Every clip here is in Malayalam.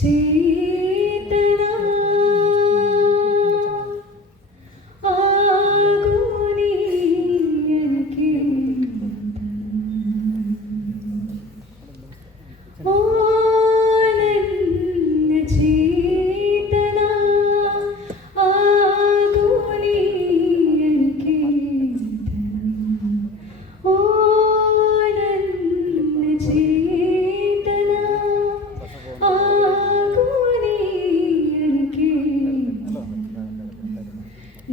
See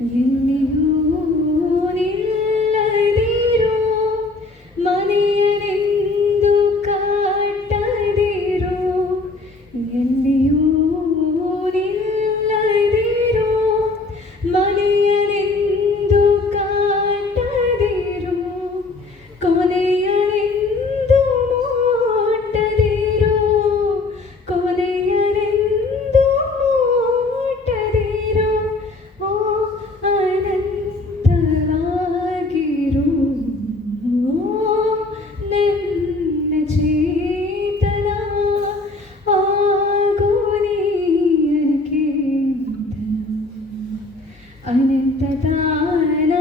ಎಲ್ಲಿಯೂ അനന്തതാന